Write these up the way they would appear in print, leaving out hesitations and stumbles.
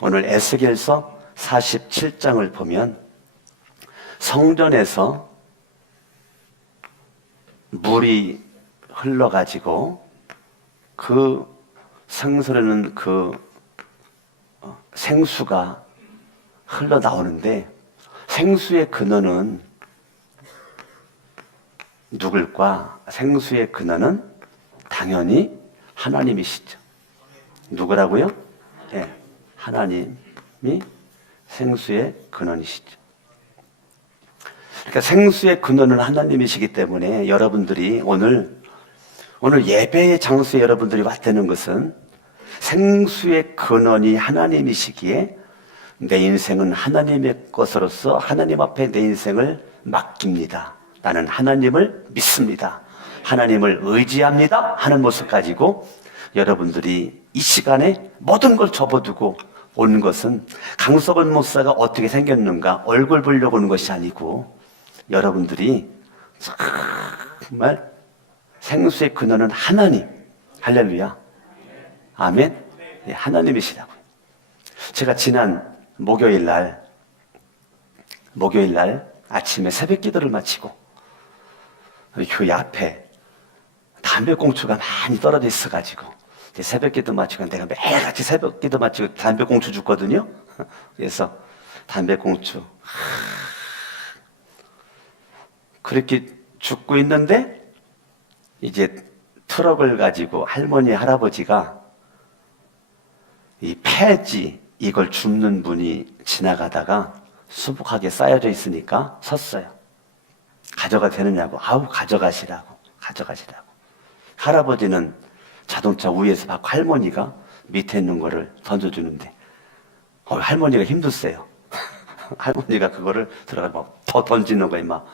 오늘 에스겔서 47장을 보면 성전에서 물이 흘러가지고 그 생수라는 그 생수가 흘러나오는데, 생수의 근원은 누굴까? 생수의 근원은 당연히 하나님이시죠. 누구라고요? 네, 하나님이 생수의 근원이시죠. 그러니까 생수의 근원은 하나님이시기 때문에 여러분들이 오늘 예배의 장소에 여러분들이 왔다는 것은 생수의 근원이 하나님이시기에 내 인생은 하나님의 것으로서 하나님 앞에 내 인생을 맡깁니다. 나는 하나님을 믿습니다. 하나님을 의지합니다 하는 모습 가지고 여러분들이 이 시간에 모든 걸 접어두고 온 것은 강석원 목사가 어떻게 생겼는가 얼굴 보려고 오는 것이 아니고, 여러분들이 정말 생수의 근원은 하나님, 할렐루야, 아멘. 네, 하나님이시라고. 제가 지난 목요일 날 아침에 새벽 기도를 마치고 교회 앞에 담배꽁초가 많이 떨어져 있어가지고 새벽 기도 마치고, 내가 매일같이 새벽 기도 마치고 담배꽁초 줍거든요. 그래서 담배꽁초 그렇게 줍고 있는데, 이제 트럭을 가지고 할머니 할아버지가 이 폐지 이걸 줍는 분이 지나가다가 수북하게 쌓여져 있으니까 섰어요. 가져가도 되느냐고. 아우, 가져가시라고. 할아버지는 자동차 위에서 받고 할머니가 밑에 있는 거를 던져주는데, 할머니가 힘도 세요. 할머니가 그거를 들어가서 더 던지는 거예요, 막.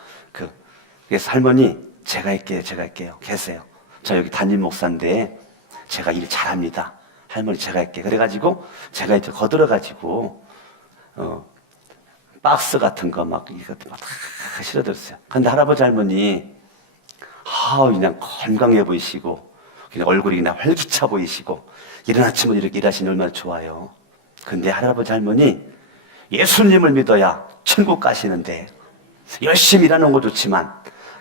그래서 할머니, 제가 할게요. 계세요. 저 여기 담임 목사인데 제가 일 잘합니다. 할머니 제가 할게요. 그래가지고 제가 이제 거들어가지고 박스 같은 거 막 이것도 막 다 실어드렸어요. 근데 할아버지 할머니 그냥 건강해 보이시고 그냥 얼굴이 그냥 활기차 보이시고 이른 아침은 이렇게 일하시니 얼마나 좋아요. 근데 할아버지 할머니 예수님을 믿어야 천국 가시는데, 열심히 일하는 거 좋지만,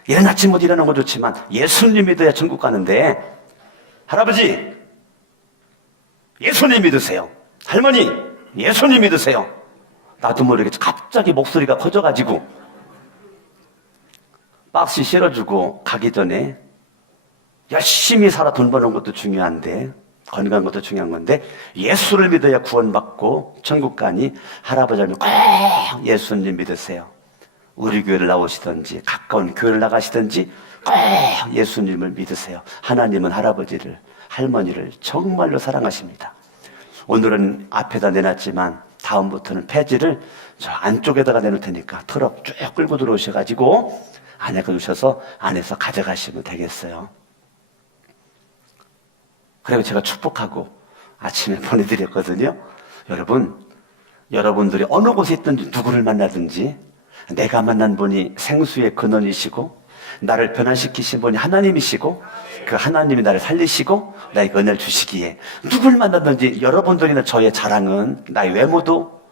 이른 아침부터 일하는 거 좋지만 예수님 믿어야 천국 가는데, 할아버지 예수님 믿으세요. 할머니 예수님 믿으세요. 나도 모르게 갑자기 목소리가 커져가지고 박스 실어주고 가기 전에, 열심히 살아 돈 버는 것도 중요한데 건강한 것도 중요한 건데 예수를 믿어야 구원받고 천국 가니, 할아버지 할머니 꼭 예수님 믿으세요. 우리 교회를 나오시든지 가까운 교회를 나가시든지 꼭 예수님을 믿으세요. 하나님은 할아버지를 할머니를 정말로 사랑하십니다. 오늘은 앞에다 내놨지만 다음부터는 폐지를 저 안쪽에다가 내놓을 테니까 트럭 쭉 끌고 들어오셔가지고 안에 두셔서 안에서 가져가시면 되겠어요. 그리고 제가 축복하고 아침에 보내드렸거든요. 여러분들이 어느 곳에 있든지 누구를 만나든지 내가 만난 분이 생수의 근원이시고 나를 변화시키신 분이 하나님이시고 그 하나님이 나를 살리시고 나에게 은혜를 주시기에, 누굴 만나든지 여러분들이나 저의 자랑은 나의 외모도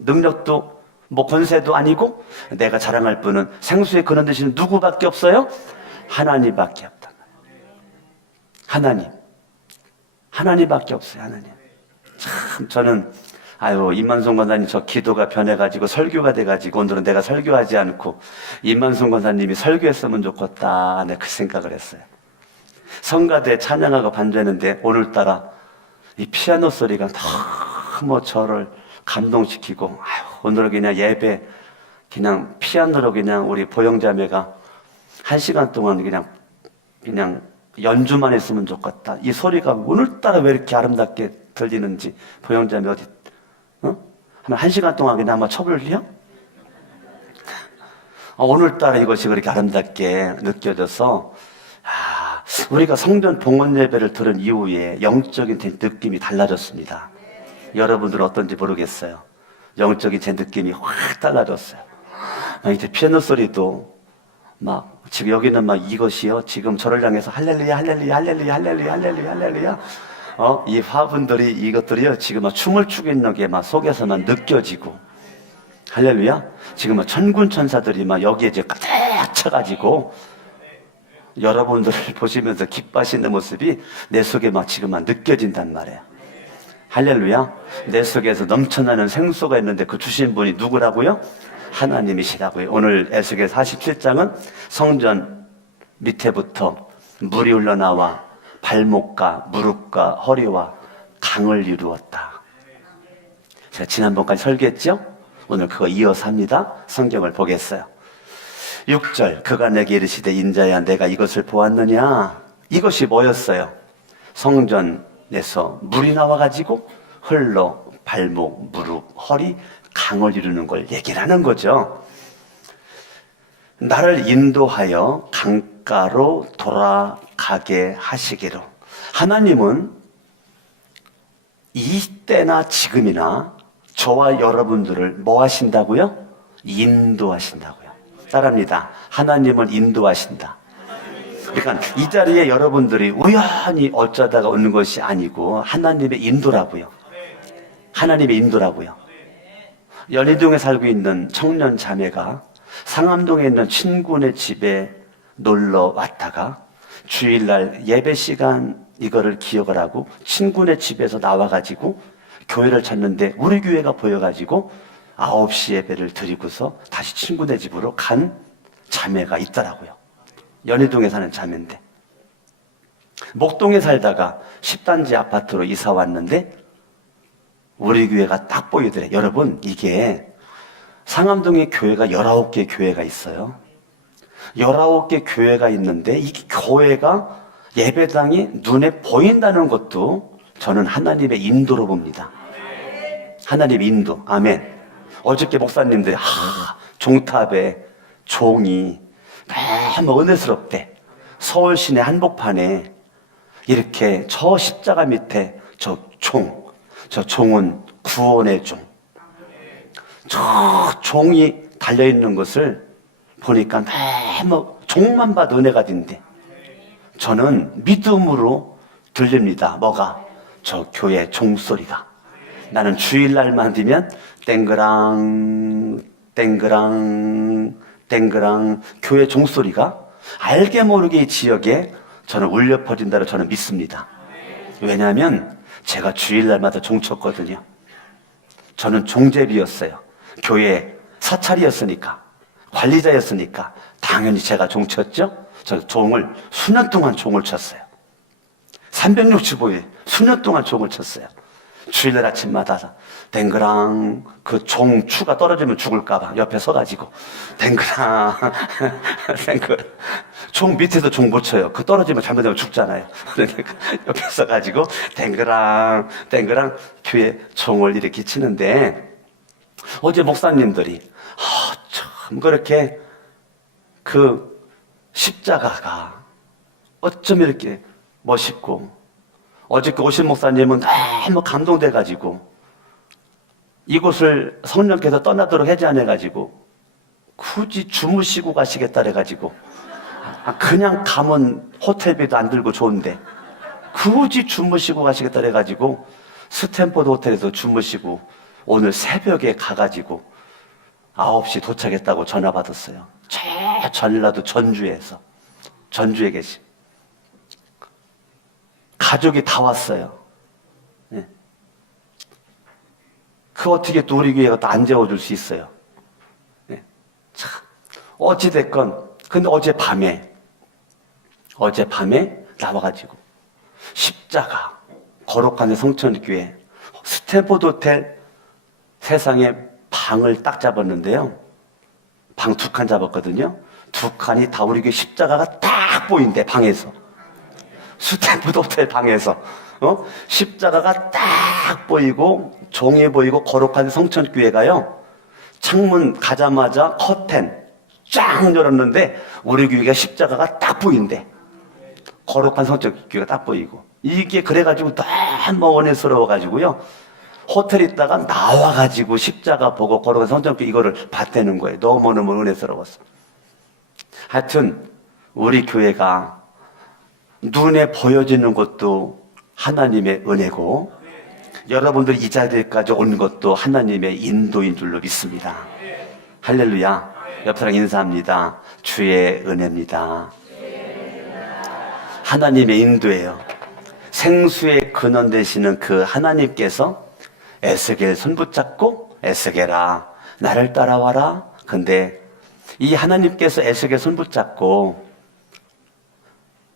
능력도 권세도 아니고, 내가 자랑할 분은 생수의 근원 되시는 누구밖에 없어요? 하나님밖에 없다. 하나님밖에 없어요. 하나님. 참 저는 임만송 권사님 저 기도가 변해가지고 설교가 돼가지고 오늘은 내가 설교하지 않고 임만송 권사님이 설교했으면 좋겠다, 그 생각을 했어요. 성가대 찬양하고 반주했는데 오늘따라 이 피아노 소리가 너무 저를 감동시키고, 오늘은 그냥 예배 그냥 피아노로 그냥 우리 보영자매가 1시간 동안 그냥 연주만 했으면 좋겠다. 이 소리가 오늘따라 왜 이렇게 아름답게 들리는지, 보영자매 어디 하면 1시간 동안 그냥 아마 첩을 흘려? 오늘따라 이것이 그렇게 아름답게 느껴져서, 우리가 성전 봉헌 예배를 들은 이후에 영적인 제 느낌이 달라졌습니다. 여러분들은 어떤지 모르겠어요. 영적인 제 느낌이 확 달라졌어요. 이제 피아노 소리도 지금 여기는 이것이요, 지금 저를 향해서 할렐루야 할렐루야 할렐루야 할렐루야 할렐루야 할렐루야 이 화분들이 이것들이요 지금 막 춤을 추고 있는 게 막 속에서만 느껴지고 할렐루야. 지금 막 천군 천사들이 막 여기에 이제 가득 차가지고 여러분들을 보시면서 기뻐하시는 모습이 내 속에 막 지금 막 느껴진단 말이에요. 할렐루야. 내 속에서 넘쳐나는 생수가 있는데 그 주신 분이 누구라고요? 하나님이시라고요. 오늘 에스겔 47장은 성전 밑에부터 물이 흘러나와 발목과 무릎과 허리와 강을 이루었다. 제가 지난번까지 설교했죠? 오늘 그거 이어서 합니다. 성경을 보겠어요. 6절 그가 내게 이르시되 인자야 내가 이것을 보았느냐. 이것이 뭐였어요? 성전에서 물이 나와가지고 흘러 발목, 무릎, 허리, 강을 이루는 걸 얘기를 하는 거죠. 나를 인도하여 강가로 돌아가게 하시기로. 하나님은 이때나 지금이나 저와 여러분들을 뭐 하신다고요? 인도하신다고요. 따라합니다. 하나님을 인도하신다. 그러니까 이 자리에 여러분들이 우연히 어쩌다가 오는 것이 아니고 하나님의 인도라고요. 하나님의 인도라고요. 연희동에 살고 있는 청년 자매가 상암동에 있는 친구네 집에 놀러 왔다가 주일날 예배 시간 이거를 기억을 하고 친구네 집에서 나와가지고 교회를 찾는데 우리 교회가 보여가지고 9시 예배를 드리고서 다시 친구네 집으로 간 자매가 있더라고요. 연희동에 사는 자매인데 목동에 살다가 10단지 아파트로 이사 왔는데 우리 교회가 딱 보이더래. 여러분 이게 상암동에 교회가 19개 교회가 있어요. 19개 교회가 있는데 이 교회가 예배당이 눈에 보인다는 것도 저는 하나님의 인도로 봅니다. 하나님의 인도. 아멘. 어저께 목사님들이 종탑에 종이 너무 은혜스럽대. 서울 시내 한복판에 이렇게 저 십자가 밑에 저 종은 구원의 종. 저 종이 달려있는 것을 보니까 너무 종만 봐도 은혜가 된대. 저는 믿음으로 들립니다. 뭐가? 저 교회 종소리가. 나는 주일날만 되면 땡그랑 땡그랑 땡그랑 교회 종소리가 알게 모르게 이 지역에 저는 울려 퍼진다고 저는 믿습니다. 왜냐하면 제가 주일날마다 종쳤거든요. 저는 종제비였어요. 교회 사찰이었으니까 관리자였으니까 당연히 제가 종쳤죠. 저 종을 수년 동안 종을 쳤어요. 365일 수년 동안 종을 쳤어요. 주일날 아침마다 댕그랑 그 종 추가 떨어지면 죽을까봐 옆에 서가지고 댕그랑 댕그랑 종 밑에서 종 못 쳐요. 그 떨어지면 잘못되면 죽잖아요. 그러니까 옆에 서가지고 댕그랑 댕그랑 교회 종을 이렇게 치는데 어제 목사님들이 참 그렇게 그 십자가가 어쩜 이렇게 멋있고 어저께 오신 목사님은 너무 감동돼가지고 이곳을 성령께서 떠나도록 해제 안 해가지고 굳이 주무시고 가시겠다 그래가지고 그냥 가면 호텔비도 안 들고 좋은데 굳이 주무시고 가시겠다 그래가지고 스탠포드 호텔에서 주무시고 오늘 새벽에 가가지고 9시 도착했다고 전화 받았어요. 저 전라도 전주에 계신 가족이 다 왔어요. 네. 그 어떻게 또 우리 교회가 또 안 재워줄 수 있어요. 네. 참 어찌됐건 근데 어젯밤에 나와가지고 십자가 거룩한 성천교회 스탠포드 호텔 세상에 방을 딱 잡았는데요. 방 2칸 잡았거든요. 2칸이 다 우리 교회 십자가가 딱 보인대. 방에서 스탠포드 호텔 방에서 십자가가 딱 보이고 종이 보이고 거룩한 성천교회가요. 창문 가자마자 커튼 쫙 열었는데 우리 교회가 십자가가 딱 보인대. 거룩한 성천교회가 딱 보이고 이게 그래가지고 너무 은혜스러워가지고요. 호텔 있다가 나와가지고 십자가 보고 거룩한 성전교 이거를 봤다는 거예요. 너무너무 은혜스러웠어. 하여튼 우리 교회가 눈에 보여지는 것도 하나님의 은혜고, 여러분들이 이 자리까지 온 것도 하나님의 인도인 줄로 믿습니다. 할렐루야. 옆 사람 인사합니다. 주의 은혜입니다. 하나님의 인도예요. 생수의 근원 되시는 그 하나님께서 에스겔 손 붙잡고, 에스겔아 나를 따라와라. 근데 이 하나님께서 에스겔 손 붙잡고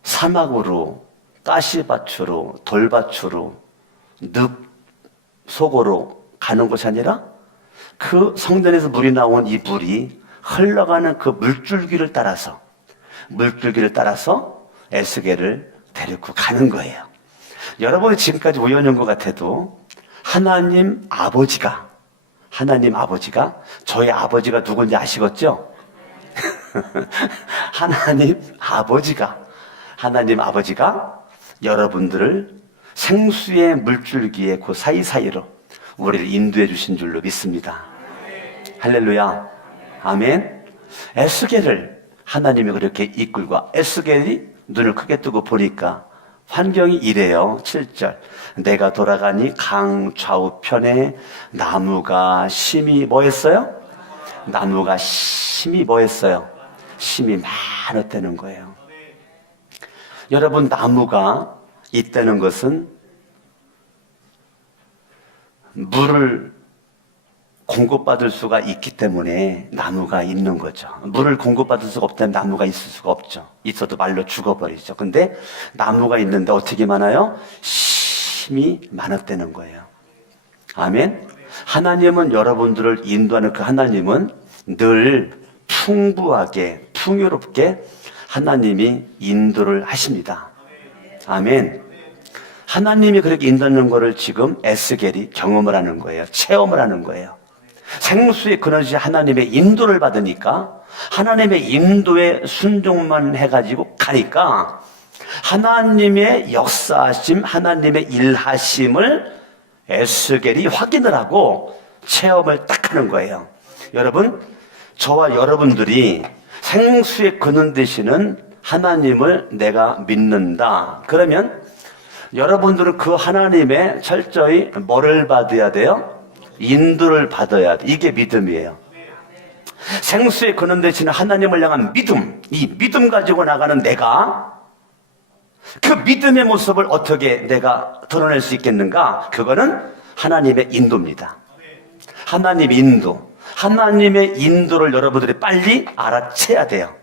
사막으로, 가시밭으로, 돌밭으로, 늪 속으로 가는 것이 아니라 그 성전에서 물이 나온 이 물이 흘러가는 그 물줄기를 따라서 에스겔을 데리고 가는 거예요. 여러분이 지금까지 우연인 것 같아도 하나님 아버지가 저희 아버지가 누군지 아시겠죠? 하나님 아버지가 여러분들을 생수의 물줄기의 그 사이사이로 우리를 인도해 주신 줄로 믿습니다. 할렐루야. 아멘. 에스겔을 하나님이 그렇게 이끌고, 에스겔이 눈을 크게 뜨고 보니까 환경이 이래요. 7절. 내가 돌아가니 강 좌우편에 나무가 심이 뭐 했어요? 나무가 심이 뭐 했어요? 심이 많았다는 거예요. 여러분, 나무가 있다는 것은 물을 공급받을 수가 있기 때문에 나무가 있는 거죠. 물을 공급받을 수가 없다면 나무가 있을 수가 없죠. 있어도 말로 죽어버리죠. 근데 나무가 있는데 어떻게 많아요? 심이 많았다는 거예요. 아멘. 하나님은, 여러분들을 인도하는 그 하나님은 늘 풍부하게, 풍요롭게 하나님이 인도를 하십니다. 아멘. 하나님이 그렇게 인도하는 것을 지금 에스겔이 경험을 하는 거예요. 체험을 하는 거예요. 생수의 근원이신 하나님의 인도를 받으니까, 하나님의 인도에 순종만 해가지고 가니까 하나님의 역사하심, 하나님의 일하심을 에스겔이 확인을 하고 체험을 딱 하는 거예요. 여러분, 저와 여러분들이 생수의 근원 되시는 하나님을 내가 믿는다. 그러면 여러분들은 그 하나님의 철저히 뭐를 받아야 돼요? 인도를 받아야 돼. 이게 믿음이에요. 생수의 근원 되시는 하나님을 향한 믿음, 이 믿음 가지고 나가는 내가, 그 믿음의 모습을 어떻게 내가 드러낼 수 있겠는가? 그거는 하나님의 인도입니다. 하나님의 인도를 여러분들이 빨리 알아채야 돼요.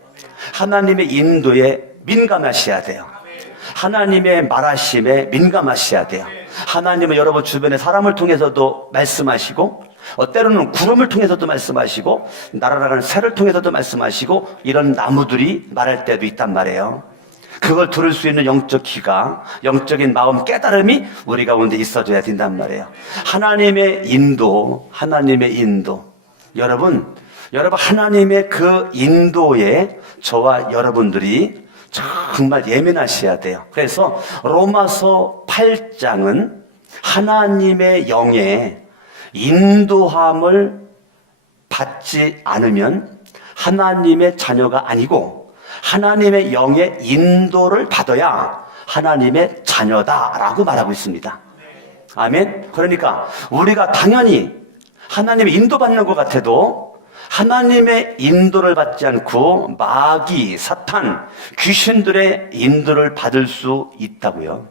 하나님의 인도에 민감하셔야 돼요. 하나님의 말하심에 민감하셔야 돼요. 하나님은 여러분 주변의 사람을 통해서도 말씀하시고, 때로는 구름을 통해서도 말씀하시고, 날아가는 새를 통해서도 말씀하시고, 이런 나무들이 말할 때도 있단 말이에요. 그걸 들을 수 있는 영적 귀가, 영적인 마음 깨달음이 우리 가운데 있어줘야 된단 말이에요. 하나님의 인도. 여러분 하나님의 그 인도에 저와 여러분들이 정말 예민하셔야 돼요. 그래서 로마서 8장은 하나님의 영의 인도함을 받지 않으면 하나님의 자녀가 아니고, 하나님의 영의 인도를 받아야 하나님의 자녀다라고 말하고 있습니다. 아멘. 그러니까 우리가 당연히 하나님의 인도받는 것 같아도 하나님의 인도를 받지 않고 마귀, 사탄, 귀신들의 인도를 받을 수 있다고요.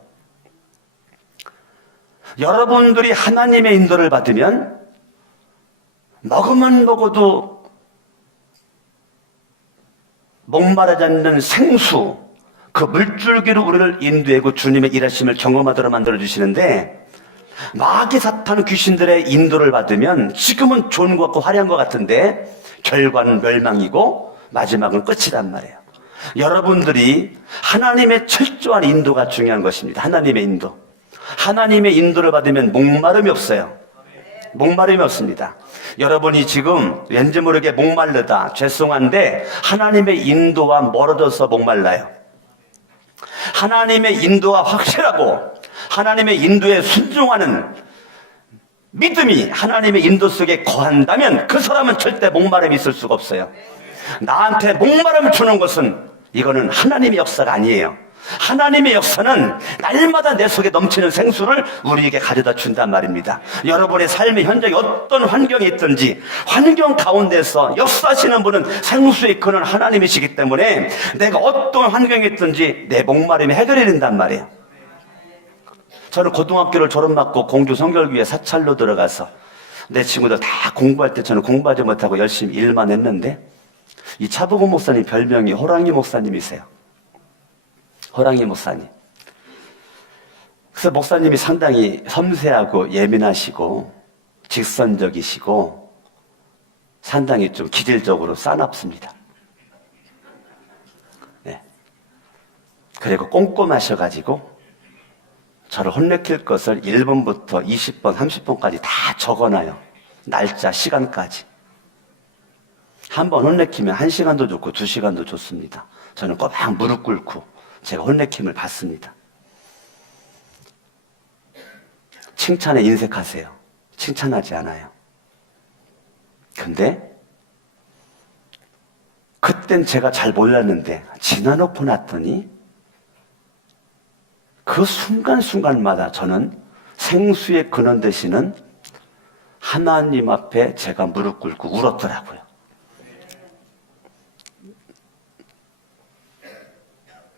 여러분들이 하나님의 인도를 받으면 먹으면 먹어도 목마르지 않는 생수, 그 물줄기로 우리를 인도하고 주님의 일하심을 경험하도록 만들어주시는데, 마귀, 사탄, 귀신들의 인도를 받으면 지금은 좋은 것 같고 화려한 것 같은데 결과는 멸망이고 마지막은 끝이란 말이에요. 여러분들이 하나님의 철저한 인도가 중요한 것입니다. 하나님의 인도를 받으면 목마름이 없어요. 목마름이 없습니다. 여러분이 지금 왠지 모르게 목마르다, 죄송한데 하나님의 인도와 멀어져서 목말라요. 하나님의 인도가 확실하고 하나님의 인도에 순종하는 믿음이 하나님의 인도 속에 거한다면 그 사람은 절대 목마름이 있을 수가 없어요. 나한테 목마름 주는 것은 이거는 하나님의 역사가 아니에요. 하나님의 역사는 날마다 내 속에 넘치는 생수를 우리에게 가져다 준단 말입니다. 여러분의 삶의 현장에 어떤 환경이 있든지 환경 가운데서 역사하시는 분은 생수의 근원 하나님이시기 때문에 내가 어떤 환경이 있든지 내 목마름이 해결이 된단 말이에요. 저는 고등학교를 졸업받고 공주 성결교회 사찰로 들어가서 내 친구들 다 공부할 때 저는 공부하지 못하고 열심히 일만 했는데 이 차보고 목사님 별명이 호랑이 목사님이세요. 호랑이 목사님. 그래서 목사님이 상당히 섬세하고 예민하시고 직선적이시고 상당히 좀 기질적으로 싸납습니다. 네. 그리고 꼼꼼하셔가지고 저를 혼내킬 것을 1번부터 20번, 30번까지 다 적어놔요. 날짜, 시간까지. 한 번 혼내키면 1시간도 좋고 2시간도 좋습니다. 저는 꼬박 무릎 꿇고 제가 혼내킴을 받습니다. 칭찬에 인색하세요. 칭찬하지 않아요. 근데 그땐 제가 잘 몰랐는데 지나놓고 났더니 그 순간순간마다 저는 생수의 근원 되시는 하나님 앞에 제가 무릎 꿇고 울었더라고요.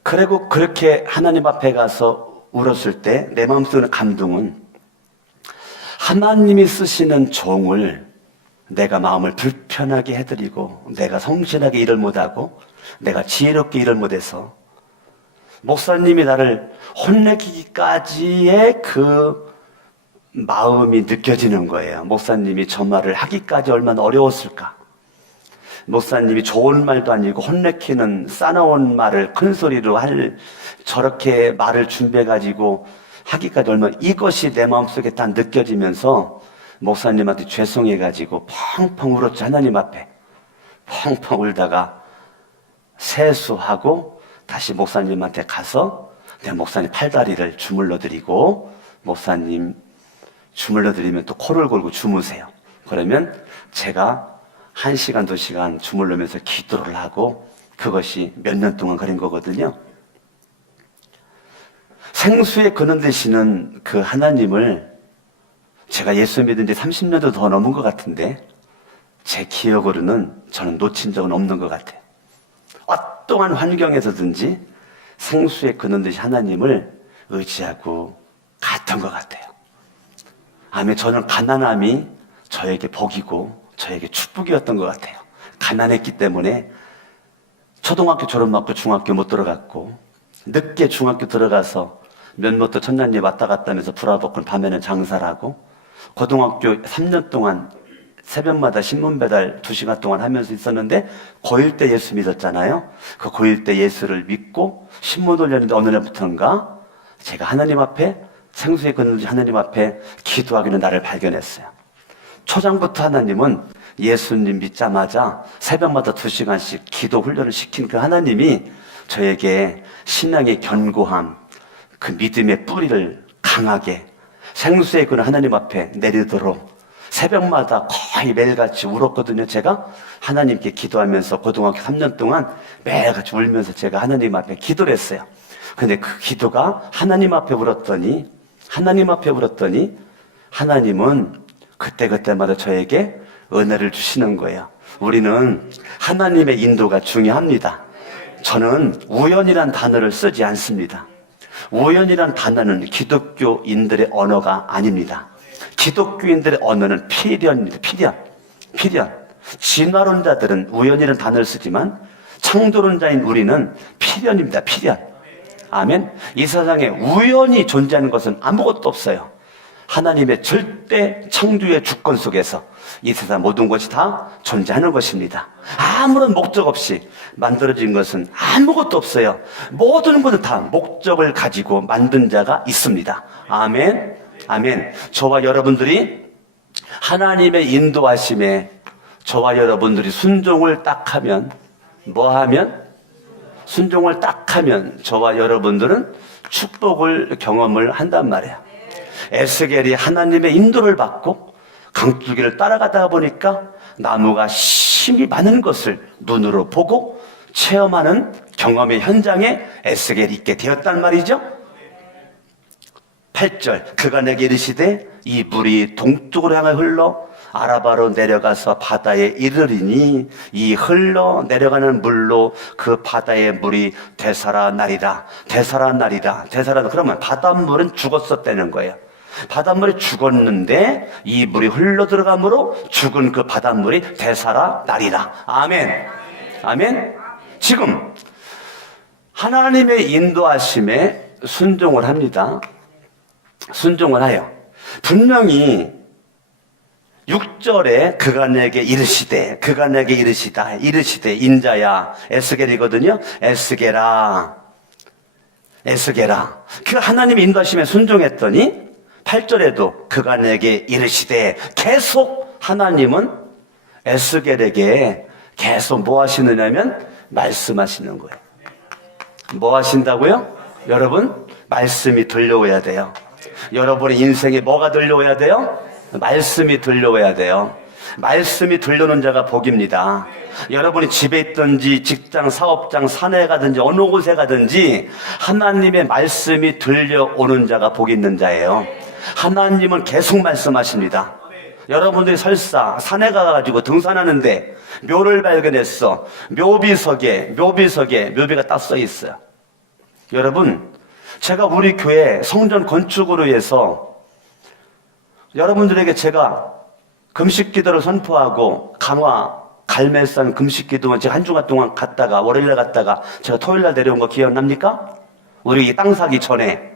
그리고 그렇게 하나님 앞에 가서 울었을 때 내 마음속에 감동은 하나님이 쓰시는 종을 내가 마음을 불편하게 해드리고 내가 성실하게 일을 못하고 내가 지혜롭게 일을 못해서 목사님이 나를 혼내기까지의 그 마음이 느껴지는 거예요. 목사님이 저 말을 하기까지 얼마나 어려웠을까. 목사님이 좋은 말도 아니고 혼내키는 싸나운 말을 큰 소리로 저렇게 말을 준비해가지고 하기까지 얼마나 이것이 내 마음속에 딱 느껴지면서 목사님한테 죄송해가지고 펑펑 울었죠. 하나님 앞에 펑펑 울다가 세수하고 다시 목사님한테 가서 내가 목사님 팔다리를 주물러 드리고 목사님 주물러 드리면 또 코를 골고 주무세요. 그러면 제가 1시간, 2시간 주물르면서 기도를 하고 그것이 몇 년 동안 그런 거거든요. 생수의 근원 되시는 그 하나님을 제가 예수 믿은 지 30년도 더 넘은 것 같은데 제 기억으로는 저는 놓친 적은 없는 것 같아요. 어떠한 환경에서든지 생수의 근원 되신 하나님을 의지하고 갔던 것 같아요. 아멘. 저는 가난함이 저에게 복이고 저에게 축복이었던 것 같아요. 가난했기 때문에 초등학교 졸업받고 중학교 못 들어갔고 늦게 중학교 들어가서 면모도 천년이 왔다 갔다 하면서 불화복권 밤에는 장사를 하고 고등학교 3년 동안 새벽마다 신문 배달 2시간 동안 하면서 있었는데 고1 때 예수 믿었잖아요. 그 고1 때 예수를 믿고 신문 돌렸는데 어느 날부터인가 제가 하나님 앞에 생수의 근원 하나님 앞에 기도하기는 나를 발견했어요. 초장부터 하나님은 예수님 믿자마자 새벽마다 2시간씩 기도 훈련을 시킨 그 하나님이 저에게 신앙의 견고함, 그 믿음의 뿌리를 강하게 생수의 근원 하나님 앞에 내리도록 새벽마다 거의 매일같이 울었거든요. 제가 하나님께 기도하면서 고등학교 3년 동안 매일같이 울면서 제가 하나님 앞에 기도를 했어요. 근데 그 기도가 하나님 앞에 울었더니 하나님은 그때마다 저에게 은혜를 주시는 거예요. 우리는 하나님의 인도가 중요합니다. 저는 우연이란 단어를 쓰지 않습니다. 우연이란 단어는 기독교인들의 언어가 아닙니다. 기독교인들의 언어는 필연입니다. 필연. 진화론자들은 우연이라는 단어를 쓰지만 창조론자인 우리는 필연입니다. 필연. 아멘. 이 세상에 우연히 존재하는 것은 아무것도 없어요. 하나님의 절대 창조의 주권 속에서 이 세상 모든 것이 다 존재하는 것입니다. 아무런 목적 없이 만들어진 것은 아무것도 없어요. 모든 것은 다 목적을 가지고 만든 자가 있습니다. 아멘. 아멘. 저와 여러분들이 하나님의 인도하심에 저와 여러분들이 순종을 딱 하면 순종을 딱 하면 저와 여러분들은 축복을 경험을 한단 말이에요. 에스겔이 하나님의 인도를 받고 강줄기를 따라가다 보니까 나무가 힘이 많은 것을 눈으로 보고 체험하는 경험의 현장에 에스겔이 있게 되었단 말이죠. 8절, 그가 내게 이르시되 이 물이 동쪽으로 향해 흘러 아라바로 내려가서 바다에 이르리니 이 흘러 내려가는 물로 그 바다의 물이 되살아나리라. 되살아나리라. 되살아나. 그러면 바닷물은 죽었었다는 거예요. 바닷물이 죽었는데 이 물이 흘러 들어가므로 죽은 그 바닷물이 되살아나리라. 아멘. 아멘. 지금 하나님의 인도하심에 순종을 합니다. 순종을 하여 분명히 6절에 그가 내게 이르시되, 그가 내게 이르시되 인자야, 에스겔이거든요. 에스겔아, 에스겔아. 그 하나님의 인도하심에 순종했더니 8절에도 그가 내게 이르시되, 계속 하나님은 에스겔에게 계속 뭐 하시느냐면 말씀하시는 거예요. 뭐 하신다고요? 여러분, 말씀이 들려와야 돼요. 여러분의 인생에 뭐가 들려와야 돼요? 말씀이 들려와야 돼요. 말씀이 들려오는 자가 복입니다. 여러분이 집에 있든지 직장, 사업장, 산에 가든지 어느 곳에 가든지 하나님의 말씀이 들려오는 자가 복 있는 자예요. 하나님은 계속 말씀하십니다. 여러분들이 설사 산에 가가지고 등산하는데 묘를 발견했어. 묘비석에 묘비가 딱 써 있어요. 여러분, 제가 우리 교회 성전 건축으로 해서 여러분들에게 제가 금식 기도를 선포하고 강화 갈매산 금식 기도는 제가 한 주간 동안 갔다가 월요일날 갔다가 제가 토요일날 내려온 거 기억납니까? 우리 이 땅 사기 전에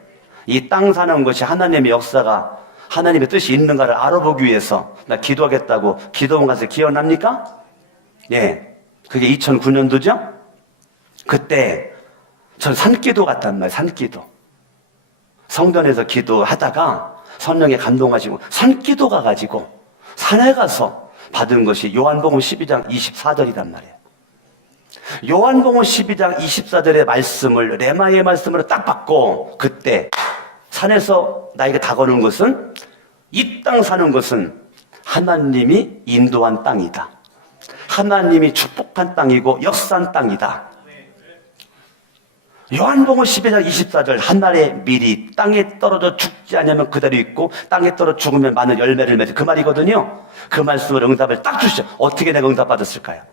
이 땅 사는 것이 하나님의 역사가 하나님의 뜻이 있는가를 알아보기 위해서 나 기도하겠다고 기도원 가서 기억납니까? 예, 그게 2009년도죠? 그때 전 산기도 갔단 말이에요. 산기도 성전에서 기도하다가 성령에 감동하시고 산기도 가가지고 산에 가서 받은 것이 요한복음 12장 24절이란 말이에요. 요한복음 12장 24절의 말씀을 레마의 말씀으로 딱 받고 그때 산에서 나에게 다가오는 것은 이 땅 사는 것은 하나님이 인도한 땅이다. 하나님이 축복한 땅이고 역사한 땅이다. 요한복음 12장 24절 한날의 밀이 땅에 떨어져 죽지 않으면 그대로 있고 땅에 떨어져 죽으면 많은 열매를 맺을 그 말이거든요. 그 말씀으로 응답을 딱 주시죠. 어떻게 내가 응답 받았을까요?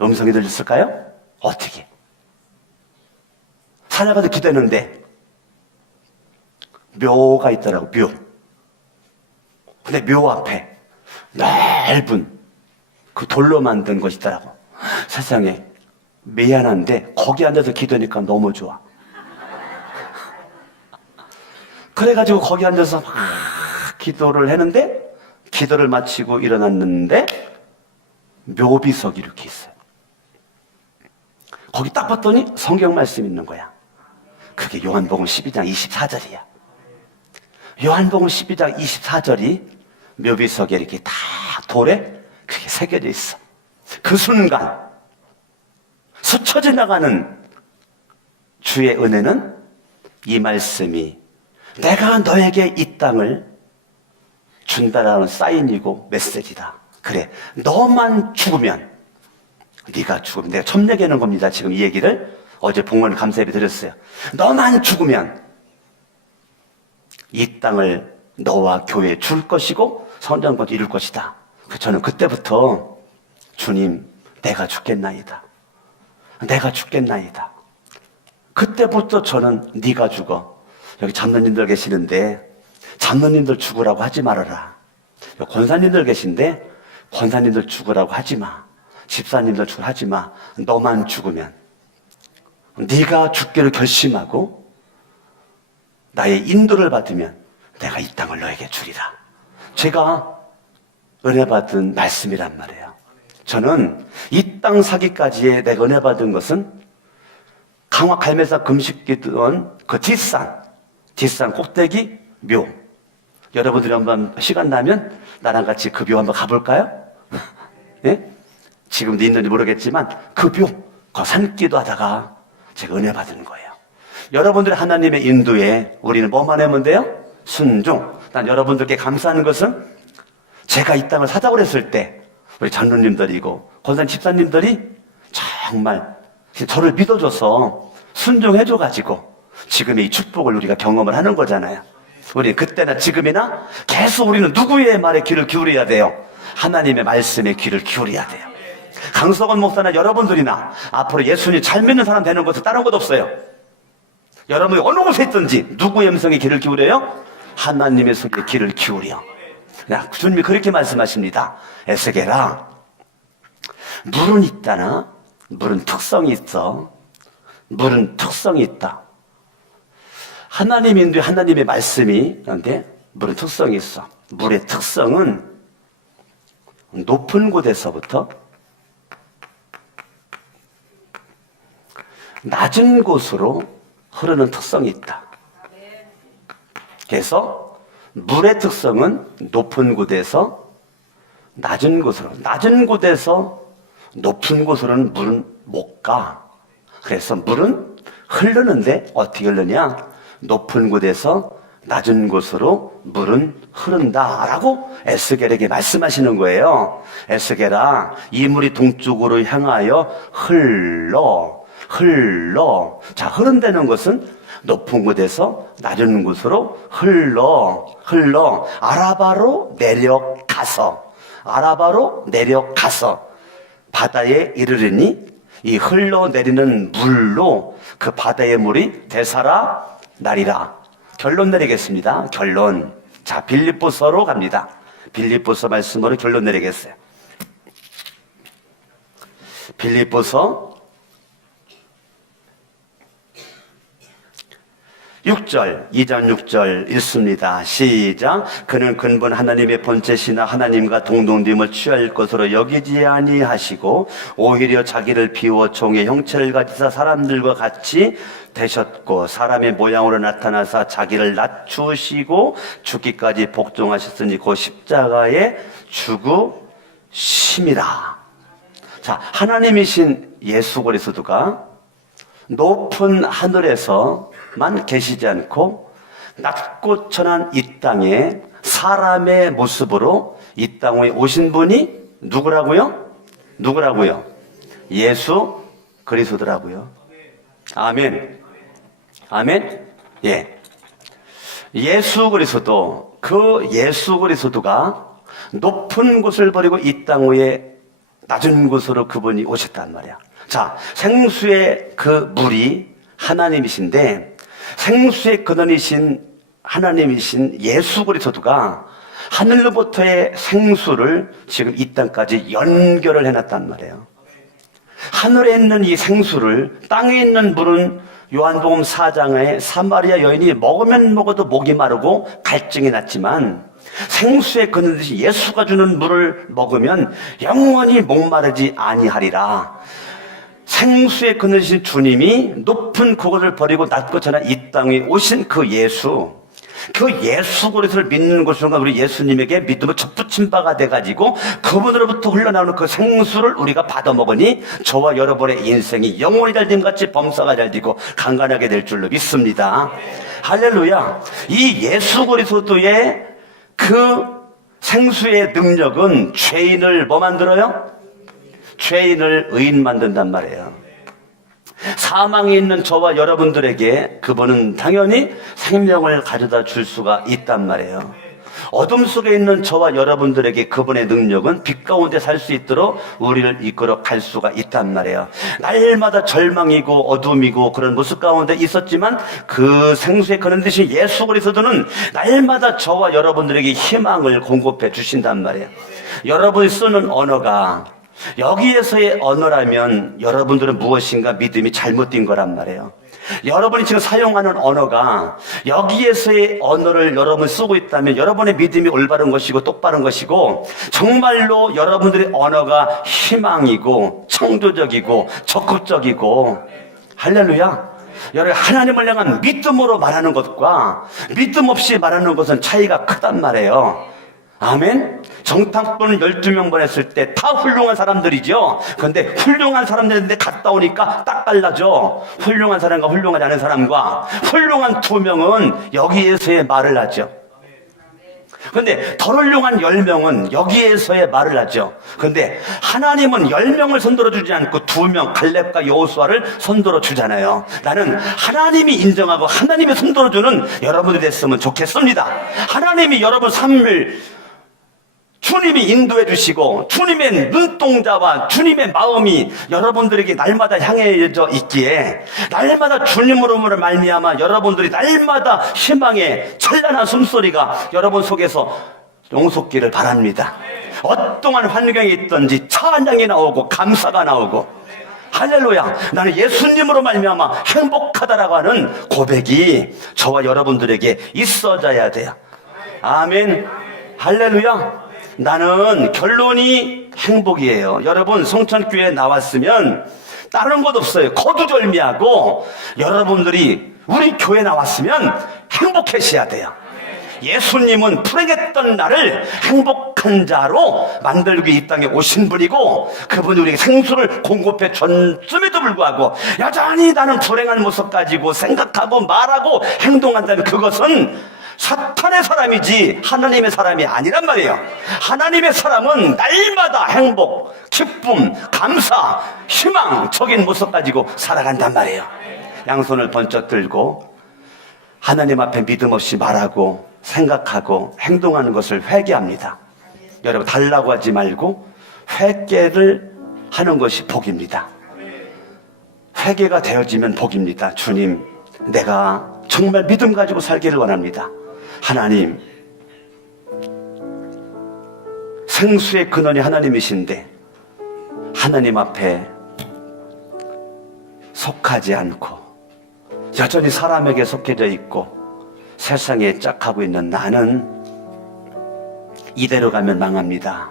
음성이 들렸을까요? 어떻게? 산에 가서 기도했는데 묘가 있더라고. 묘. 근데 묘 앞에 넓은 그 돌로 만든 것이 있더라고. 세상에 미안한데 거기 앉아서 기도하니까 너무 좋아. 그래가지고 거기 앉아서 막 기도를 했는데 기도를 마치고 일어났는데 묘비석이 이렇게 있어요. 거기 딱 봤더니 성경 말씀이 있는 거야. 그게 요한복음 12장 24절이야. 요한복음 12장 24절이 묘비석에 이렇게 다 돌에 그게 새겨져 있어. 그 순간 스쳐 지나가는 주의 은혜는 이 말씀이 내가 너에게 이 땅을 준다라는 사인이고 메시지다. 그래, 너만 죽으면, 네가 죽으면, 내가 처음 얘기하는 겁니다. 지금 이 얘기를 어제 봉헌 감사예배 드렸어요. 너만 죽으면 이 땅을 너와 교회에 줄 것이고 성전까지 이룰 것이다. 저는 그때부터 주님, 내가 죽겠나이다. 내가 죽겠나이다. 그때부터 저는 네가 죽어. 여기 장로님들 계시는데 장로님들 죽으라고 하지 말아라. 권사님들 계신데 권사님들 죽으라고 하지 마. 집사님들 죽으라고 하지 마. 너만 죽으면 네가 죽기를 결심하고 나의 인도를 받으면 내가 이 땅을 너에게 주리라. 제가 은혜 받은 말씀이란 말이에요. 저는 이 땅 사기까지의 내가 은혜 받은 것은 강화 갈매사 금식기도원 그 뒷산 꼭대기 묘. 여러분들이 한번 시간 나면 나랑 같이 그 묘 한번 가볼까요? 예? 지금도 있는지 모르겠지만 그 묘, 그 산기도 하다가 제가 은혜 받은 거예요. 여러분들의 하나님의 인도에 우리는 뭐만 하면 돼요? 순종. 난 여러분들께 감사하는 것은 제가 이 땅을 사자고 했을 때 우리 장로님들이고 권사님 집사님들이 정말 저를 믿어줘서 순종해줘가지고 지금의 이 축복을 우리가 경험을 하는 거잖아요. 우리 그때나 지금이나 계속 우리는 누구의 말에 귀를 기울여야 돼요? 하나님의 말씀에 귀를 기울여야 돼요. 강석원 목사나 여러분들이나 앞으로 예수님 잘 믿는 사람 되는 것은 다른 것 없어요. 여러분이 어느 곳에 있든지 누구의 음성에 귀를 기울여요? 하나님의 소리에 귀를 기울여. 주님이 그렇게 말씀하십니다. 에스겔아, 물은 있다나 물은 특성이 있어. 물은 특성이 있다. 하나님인데 하나님의 말씀이 그런데 물은 특성이 있어. 물의 특성은 높은 곳에서부터 낮은 곳으로 흐르는 특성이 있다. 그래서 물의 특성은 높은 곳에서 낮은 곳으로, 낮은 곳에서 높은 곳으로는 물은 못 가. 그래서 물은 흐르는데 어떻게 흐르냐? 높은 곳에서 낮은 곳으로 물은 흐른다라고 에스겔에게 말씀하시는 거예요. 에스겔아, 이 물이 동쪽으로 향하여 흘러. 자, 흐른다는 것은 높은 곳에서 낮은 곳으로 흘러 아라바로 내려가서 바다에 이르르니 이 흘러내리는 물로 그 바다의 물이 되살아나리라. 결론 내리겠습니다. 결론. 자, 빌립보서로 갑니다. 빌립보서 말씀으로 결론 내리겠어요. 빌립보서 6절, 2장 6절 읽습니다. 시작. 그는 근본 하나님의 본체시나 하나님과 동등됨을 취할 것으로 여기지 아니하시고 오히려 자기를 비워 종의 형체를 가지사 사람들과 같이 되셨고 사람의 모양으로 나타나사 자기를 낮추시고 죽기까지 복종하셨으니 그 십자가에 죽으심이라. 자, 하나님이신 예수 그리스도가 높은 하늘에서만 계시지 않고 낮고 천한 이 땅에 사람의 모습으로 이 땅에 오신 분이 누구라고요? 예수 그리스도라고요. 아멘. 아멘. 예. 예수 그리스도, 그 예수 그리스도가 높은 곳을 버리고 이 땅 위에 낮은 곳으로 그분이 오셨단 말이야. 자, 생수의 그 물이 하나님이신데 생수의 근원이신 하나님이신 예수 그리스도가 하늘로부터의 생수를 지금 이 땅까지 연결을 해놨단 말이에요. 하늘에 있는 이 생수를 땅에 있는 물은 요한복음 4장에 사마리아 여인이 먹으면 먹어도 목이 마르고 갈증이 났지만 생수의 근원이신 예수가 주는 물을 먹으면 영원히 목마르지 아니하리라. 생수의 근원이신 주님이 높은 그곳을 버리고 낮고 천한 이 땅에 오신 그 예수, 그 예수 그리스도를 믿는 것으로 우리 예수님에게 믿음을 접붙인 바가 돼가지고 그분으로부터 흘러나오는 그 생수를 우리가 받아먹으니 저와 여러분의 인생이 영원히 잘됨같이 범사가 잘되고 강건하게 될 줄로 믿습니다. 할렐루야. 이 예수 그리스도의 그 생수의 능력은 죄인을 뭐 만들어요? 죄인을 의인 만든단 말이에요. 사망에 있는 저와 여러분들에게 그분은 당연히 생명을 가져다 줄 수가 있단 말이에요. 어둠 속에 있는 저와 여러분들에게 그분의 능력은 빛 가운데 살 수 있도록 우리를 이끌어 갈 수가 있단 말이에요. 날마다 절망이고 어둠이고 그런 모습 가운데 있었지만 그 생수의 그런 듯이 예수 그리스도는 날마다 저와 여러분들에게 희망을 공급해 주신단 말이에요. 여러분이 쓰는 언어가 여기에서의 언어라면 여러분들은 무엇인가 믿음이 잘못된 거란 말이에요. 여러분이 지금 사용하는 언어가 여기에서의 언어를 여러분 쓰고 있다면 여러분의 믿음이 올바른 것이고 똑바른 것이고 정말로 여러분들의 언어가 희망이고 창조적이고 적극적이고 할렐루야. 여러분 하나님을 향한 믿음으로 말하는 것과 믿음 없이 말하는 것은 차이가 크단 말이에요. 아멘. 정탐꾼을 12명 보냈을 때 다 훌륭한 사람들이죠. 그런데 훌륭한 사람들인데 갔다 오니까 딱 달라져. 훌륭한 사람과 훌륭하지 않은 사람과 훌륭한 두 명은 여기에서의 말을 하죠. 근데 덜 훌륭한 10명은 여기에서의 말을 하죠. 근데 하나님은 10명을 손들어 주지 않고 2명 갈렙과 여호수아를 손들어 주잖아요. 나는 하나님이 인정하고 하나님이 손들어 주는 여러분이 됐으면 좋겠습니다. 하나님이 여러분 삶을 주님이 인도해 주시고 주님의 눈동자와 주님의 마음이 여러분들에게 날마다 향해져 있기에 날마다 주님으로 말미암아 여러분들이 날마다 희망의 찬란한 숨소리가 여러분 속에서 용솟기를 바랍니다. 어떠한 환경에 있든지 찬양이 나오고 감사가 나오고 할렐루야, 나는 예수님으로 말미암아 행복하다라고 하는 고백이 저와 여러분들에게 있어져야 돼요. 아멘. 할렐루야. 나는 결론이 행복이에요. 여러분 성천교회에 나왔으면 다른 것 없어요. 거두절미하고 여러분들이 우리 교회 나왔으면 행복해셔야 돼요. 예수님은 불행했던 나를 행복한 자로 만들기 이 땅에 오신 분이고 그분이 우리에게 생수를 공급해 줬음에도 불구하고 여전히 나는 불행한 모습 가지고 생각하고 말하고 행동한다면 그것은 사탄의 사람이지 하나님의 사람이 아니란 말이에요. 하나님의 사람은 날마다 행복, 기쁨, 감사, 희망적인 모습 가지고 살아간단 말이에요. 양손을 번쩍 들고 하나님 앞에 믿음 없이 말하고 생각하고 행동하는 것을 회개합니다. 여러분 달라고 하지 말고 회개를 하는 것이 복입니다. 회개가 되어지면 복입니다. 주님, 내가 정말 믿음 가지고 살기를 원합니다. 하나님, 생수의 근원이 하나님이신데 하나님 앞에 속하지 않고 여전히 사람에게 속해져 있고 세상에 짝하고 있는 나는 이대로 가면 망합니다.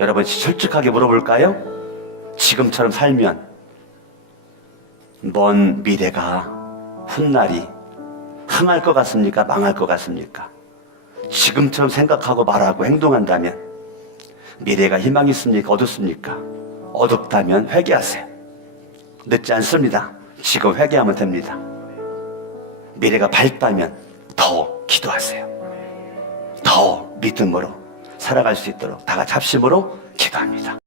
여러분 솔직하게 물어볼까요? 지금처럼 살면 먼 미래가 훗날이 흥할 것 같습니까? 망할 것 같습니까? 지금처럼 생각하고 말하고 행동한다면 미래가 희망이 있습니까? 어둡습니까? 어둡다면 회개하세요. 늦지 않습니다. 지금 회개하면 됩니다. 미래가 밝다면 더 기도하세요. 더 믿음으로 살아갈 수 있도록 다 같이 합심으로 기도합니다.